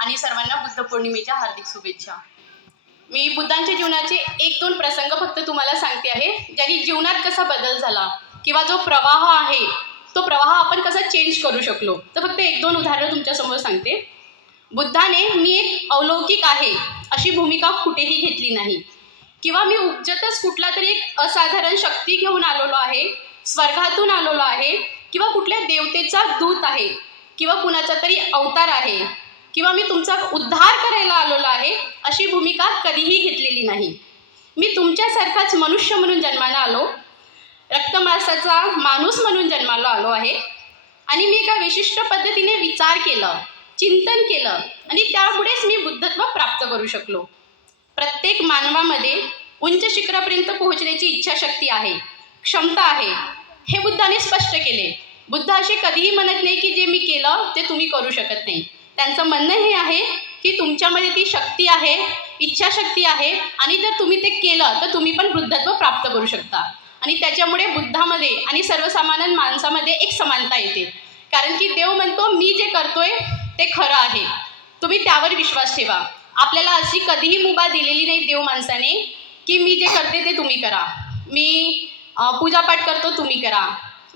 आणि सर्वांना बुद्ध पौर्णिमेच्या हार्दिक शुभेच्छा. मी बुद्धांच्या जीवनाचे 1-2 प्रसंग फक्त तुम्हाला सांगते आहे, ज्यांनी जीवनात कसा बदल झाला किंवा जो प्रवाह आहे तो प्रवाह आपण कसा चेंज करू शकलो. तर फक्त 1-2 उदाहरणं तुमच्यासमोर सांगते. बुद्धाने मी एक अलौकिक आहे अशी भूमिका कुठेही घेतली नाही किंवा मी उपजतच कुठला तरी एक असाधारण शक्ती घेऊन आलेलो आहे, स्वर्गातून आलेलो आहे किंवा कुठल्या देवतेचा दूत आहे किंवा कुणाचा तरी अवतार आहे किंवा मी तुमचा उद्धार करायला आलेलो आहे अशी भूमिका कधीही घेतलेली नाही. मी तुमच्यासारखाच मनुष्य म्हणून जन्माला आलो, रक्तमांसाचा माणूस म्हणून जन्माला आलो आहे आणि मी एका विशिष्ट पद्धतीने विचार केलं, चिंतन केलं आणि त्यामुळेच मी बुद्धत्व प्राप्त करू शकलो. प्रत्येक मानवामध्ये उंच शिखरापर्यंत पोहोचण्याची इच्छाशक्ती आहे, क्षमता आहे, हे बुद्धाने स्पष्ट केले. बुद्ध असे कधीही म्हणत नाही की जे मी केलं ते तुम्ही करू शकत नाही. त्यांचं म्हणणं हे आहे की तुमच्यामध्ये ती शक्ती आहे, इच्छाशक्ती आहे आणि जर तुम्ही ते केलं तर तुम्ही पण बुद्धत्व प्राप्त करू शकता. आणि त्याच्यामुळे बुद्धामध्ये आणि सर्वसामान्य माणसामध्ये एक समानता येते, कारण की देव म्हणतो मी जे करतोय ते खरं आहे, तुम्ही त्यावर विश्वास ठेवा. आपल्याला अशी कधीही मुभा दिलेली नाही देव माणसाने की मी जे करते ते तुम्ही करा, मी पूजापाठ करतो तुम्ही करा,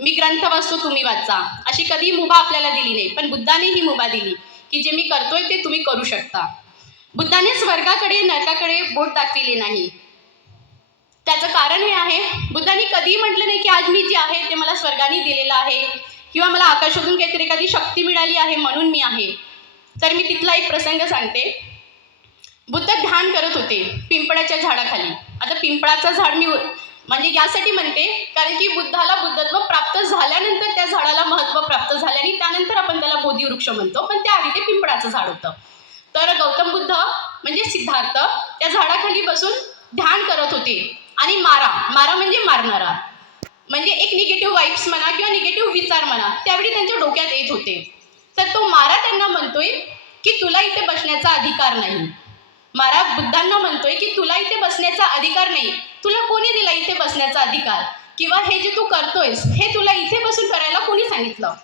मी ग्रंथ वाचतो तुम्ही वाचा, अशी कधीही मुभा आपल्याला दिली नाही. पण बुद्धाने ही मुभा दिली की जे मी करतोय ते तुम्ही करू शकता. बुद्धाने स्वर्गाकडे नरकाकडे बोट दाखविले नाही. त्याचं कारण हे आहे, बुद्धांनी कधीही म्हटलं नाही की आज मी जे आहे ते मला स्वर्गाने दिलेलं आहे किंवा मला आकाशातून काहीतरी एखादी शक्ती मिळाली आहे म्हणून मी आहे. तर मी तिथला एक प्रसंग सांगते. बुद्ध ध्यान करत होते पिंपळाच्या झाडाखाली. आता पिंपळाचं झाड मी म्हणजे यासाठी म्हणते कारण की बुद्धाला बुद्धत्व प्राप्त झाल्यानंतर त्या झाडाला महत्त्व प्राप्त झाले आणि त्यानंतर आपण त्याला बोधिवृक्ष म्हणतो, पण त्याआधी ते पिंपळाचं झाड होतं. तर गौतम बुद्ध म्हणजे सिद्धार्थ त्या झाडाखाली बसून ध्यान करत होते आणि मारा म्हणजे मारणारा, म्हणजे एक निगेटिव्ह वाईब्स म्हणा किंवा निगेटिव्ह विचार म्हणा त्यावेळी त्यांच्या डोक्यात येत होते. तर तो मारा त्यांना म्हणतोय की तुला इथे बसण्याचा अधिकार नाही. मारा बुद्धांना म्हणतोय की तुला इथे बसण्याचा अधिकार नाही, तुला कोणी दिला इथे बसण्याचा अधिकार किंवा हे जे तू करतोयस हे तुला इथे बसून करायला कोणी सांगितलं.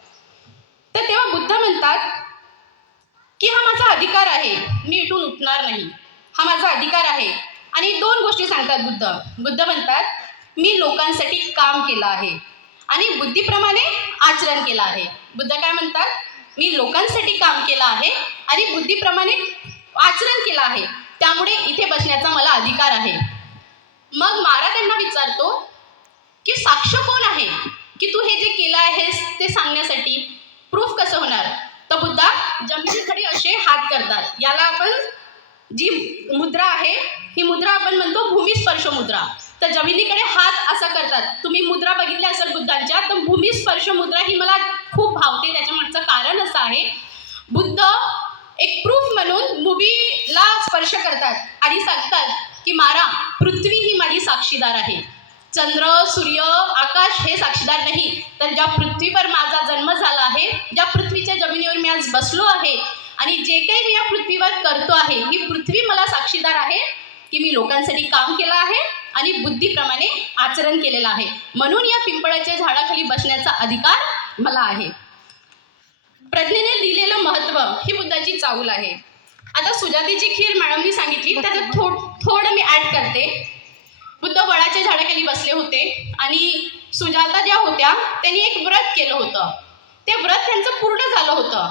तर तेव्हा बुद्ध म्हणतात की हा माझा अधिकार आहे, मी इथून उठणार नाही, हा माझा अधिकार आहे. आणि 2 गोष्टी सांगतात बुद्ध म्हणतात मी लोकांसाठी काम केलं आहे आणि बुद्धीप्रमाणे आचरण केलं आहे. बुद्ध काय म्हणतात, मी लोकांसाठी काम केलं आहे आणि बुद्धीप्रमाणे आचरण केलं आहे, त्यामुळे इथे बसण्याचा मला अधिकार आहे. मग मारा त्यांना विचारतो की साक्ष कोण आहे की तू हे जे केलं आहेस ते सांगण्यासाठी, प्रूफ कसं होणार. तर बुद्धा जमिनीकडे असे हात करतात. याला आपण जी मुद्रा आहे ही मुद्रा आपण म्हणतो भूमिस्पर्श मुद्रा. तर जमिनीकडे हात असा करतात. तुम्ही मुद्रा बघितल्या असेल बुद्धांच्या, तर भूमिस्पर्श मुद्रा ही मला खूप भावते. त्याच्यामागचं कारण असं आहे, बुद्ध एक प्रूफ म्हणून भूमीला स्पर्श करतात आणि सांगतात की मारा पृथ्वी ही माझी साक्षीदार आहे, चंद्र सूर्य आकाश हे साक्षीदार नाही. तर ज्या पृथ्वीवर माझा जन्म झाला आहे, ज्या पृथ्वीच्या जमिनीवर मी आज बसलो आहे आणि जे काही मी या पृथ्वीवर करतो आहे ही पृथ्वी मला साक्षीदार आहे की मी लोकांसाठी काम केलं आहे आणि बुद्धीप्रमाणे आचरण केलेलं आहे, म्हणून या पिंपळाच्या झाडाखाली बसण्याचा अधिकार मला आहे. प्रज्ञेने दिलेलं महत्त्व ही बुद्धाची चाऊल आहे. आता सुजातेची खीर मॅडमनी सांगितली, त्याच्यात थोडं मी ॲड करते. बुद्ध वडाच्या झाडाखाली बसले होते आणि सुजाता ज्या होत्या त्यांनी एक व्रत केलं होतं. ते व्रत त्यांचं पूर्ण झालं होतं,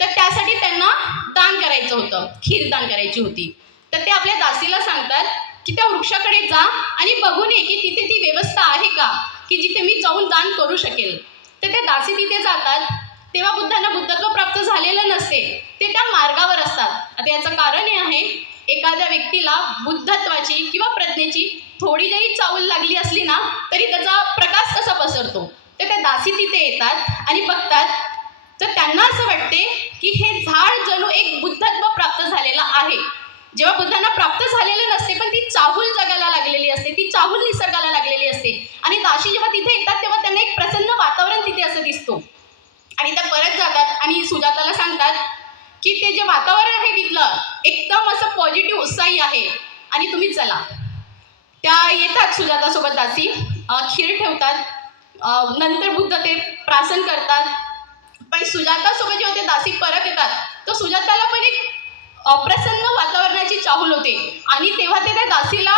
तर त्यासाठी त्यांना दान करायचं होतं, खीर दान करायची होती. तर ते आपल्या दासीला सांगतात की त्या वृक्षाकडे जा आणि बघून ये की तिथे ती व्यवस्था आहे का की जिथे मी जाऊन दान करू शकेल. तर त्या दासी तिथे जातात. तेव्हा बुद्धांना बुद्धत्व प्राप्त झालेलं नसते, ते त्या मार्गावर असतात. आता याचं कारण हे आहे, एखाद्या व्यक्तीला बुद्धत्वाची किंवा प्रज्ञेची थोडी जरी चावल लागली असली ना तरी त्याचा प्रकाश कसा पसरतो. तर त्या दासी तिथे येतात आणि बघतात, तर त्यांना असं वाटते की हे झाड जणू एक बुद्धत्व प्राप्त झालेलं आहे. जेव्हा बुद्धांना प्राप्त झालेलं नसते, पण ती चाहूल जगाला लागलेली असते, ती चाहूल निसर्गाला लागलेली असते. आणि दासी जेव्हा तिथे येतात तेव्हा त्यांना एक प्रसन्न वातावरण तिथे असं दिसतो आणि त्या परत जातात आणि सुजाताला सांगतात की ते जे वातावरण आहे तिथलं एकदम असं पॉझिटिव्ह उत्साही आहे आणि तुम्ही चला. त्या येतात सुजातासोबत दासी, खीर ठेवतात, नंतर बुद्ध ते प्राशन करतात. पण सुजातासोबत जेव्हा ते दासी परत येतात तर सुजाताला पण एक अप्रसन्न वातावरणाची चाहूल होते आणि तेव्हा ते त्या दासीला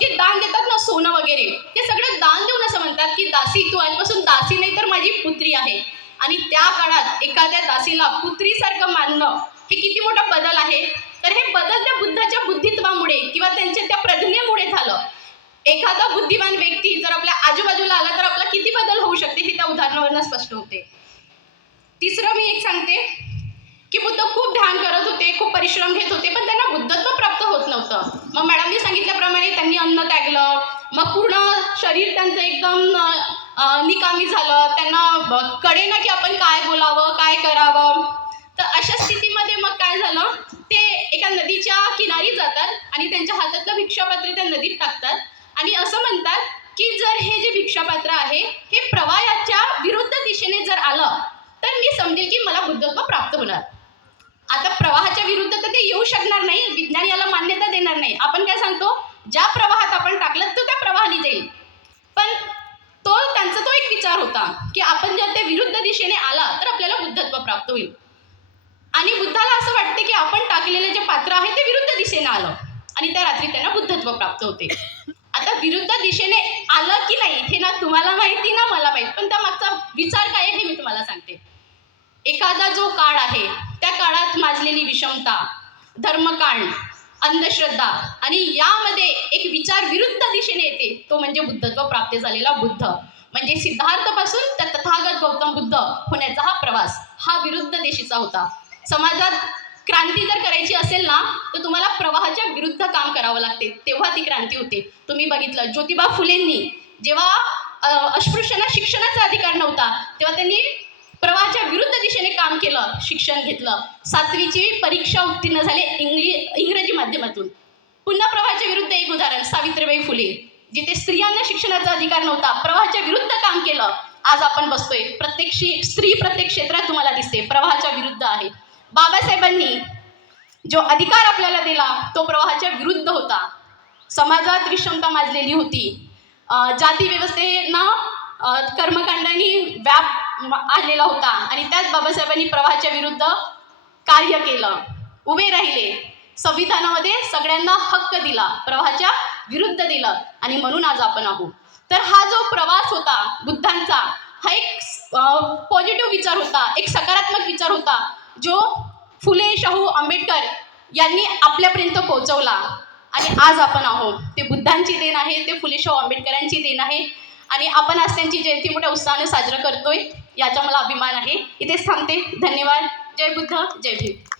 जे दान देतात ना, सोनं वगैरे, ते सगळं दान देऊन असं म्हणतात की दासी, तू आजपासून दासी नाही तर माझी पुत्री आहे. आणि त्या काळात एखाद्या दासीला पुत्रीसारखं मानणं हे किती मोठा बदल आहे. तर हे बदल त्या बुद्धाच्या बुद्धित्वामुळे किंवा त्यांच्या त्या प्रज्ञेमुळे झालं. एखादा बुद्धिमान व्यक्ती जर आपल्या आजूबाजूला आला तर आपला किती बदल होऊ शकते हे त्या उदाहरणावरून स्पष्ट होते. तिसरं मी एक सांगते की बुद्ध खूप ध्यान करत होते, खूप परिश्रम घेत होते, पण त्यांना बुद्धत्व प्राप्त होत नव्हतं. मग मॅडमनी सांगितल्याप्रमाणे त्यांनी अन्न त्यागलं, मग पूर्ण शरीर त्यांचं एकदम निकामी झालं, त्यांना कळेना की आपण काय बोलावं, काय करावं. तर अशा स्थितीमध्ये मग काय झालं, ते एका नदीच्या किनारी जातात आणि त्यांच्या हातातलं भिक्षापात्र त्या नदीत टाकतात आणि असं म्हणतात की जर हे जे भिक्षापात्र आहे हे प्रवाहाच्या विरुद्ध दिशेने जर आलं तर मी समजेल की मला बुद्धत्व प्राप्त होणार. आता प्रवाहाच्या विरुद्ध तर ते येऊ शकणार नाही, विज्ञान याला मान्यता देणार नाही. आपण काय सांगतो, ज्या प्रवाहात आपण टाकलं तो त्या प्रवाहाने जाईल. पण त्यांचा तो एक विचार होता की आपण जर त्या विरुद्ध दिशेने आला तर आपल्याला बुद्धत्व प्राप्त होईल. आणि बुद्धाला असं वाटते की आपण टाकलेलं जे पात्र आहे ते विरुद्ध दिशेने आलं आणि त्या रात्री त्यांना बुद्धत्व प्राप्त होते. आता विरुद्ध दिशेने आलं की नाही हे ना तुम्हाला माहिती ना मला माहिती, पण त्या मागचा विचार काय आहे हे मी तुम्हाला सांगते. एखादा जो काळ आहे त्या काळात माजलेली विषमता, धर्मकांड, अंधश्रद्धा आणि यामध्ये एक विचार विरुद्ध दिशेने येते, तो म्हणजे बुद्धत्व प्राप्त झालेला बुद्ध. म्हणजे सिद्धार्थपासून त्या तथागत गौतम बुद्ध होण्याचा हा प्रवास हा विरुद्ध दिशेचा होता. समाजात क्रांती जर करायची असेल ना तर तुम्हाला प्रवाहाच्या विरुद्ध काम करावं लागते, तेव्हा ती क्रांती होते. तुम्ही बघितलं ज्योतिबा फुलेंनी जेव्हा अस्पृश्यांना शिक्षणाचा अधिकार नव्हता तेव्हा त्यांनी प्रवाहाच्या विरुद्ध दिशेने काम केलं, शिक्षण घेतलं. 7वीची परीक्षा उत्तीर्ण झाले इंग्रजी माध्यमातून. पुन्हा प्रवाहाच्या विरुद्ध एक उदाहरण, सावित्रीबाई फुले, जिथे स्त्रियांना शिक्षणाचा अधिकार नव्हता, प्रवाहाच्या विरुद्ध काम केलं. आज आपण बसतोय, प्रत्येक स्त्री प्रत्येक क्षेत्रात तुम्हाला दिसते, प्रवाहाच्या विरुद्ध आहे. बाबासाहेबांनी जो अधिकार आपल्याला दिला तो प्रवाहाच्या विरुद्ध होता. समाजात विषमता माजलेली होती, जाती व्यवस्थेनं कर्मकांडांनी व्याप आलेला होता आणि त्याच बाबासाहेबांनी प्रवाहाच्या विरुद्ध कार्य केलं, उभे राहिले. संविधानामध्ये सगळ्यांना हक्क दिला, प्रवाहाच्या विरुद्ध दिलं आणि म्हणून आज आपण आहोत. तर हा जो प्रवास होता बुद्धांचा हा एक पॉझिटिव्ह विचार होता, एक सकारात्मक विचार होता, जो फुले, शाहू, आंबेडकर यांनी आपल्यापर्यंत पोहोचवला आणि आज आपण आहोत. ते बुद्धांची देण आहे, ते फुले, शाहू, आंबेडकरांची देण आहे आणि आपण आज त्यांची जयंती मोठ्या उत्साहाने साजरा करतोय, याचा मला अभिमान आहे. इथेच थांबते. धन्यवाद. जय बुद्ध, जय भीम.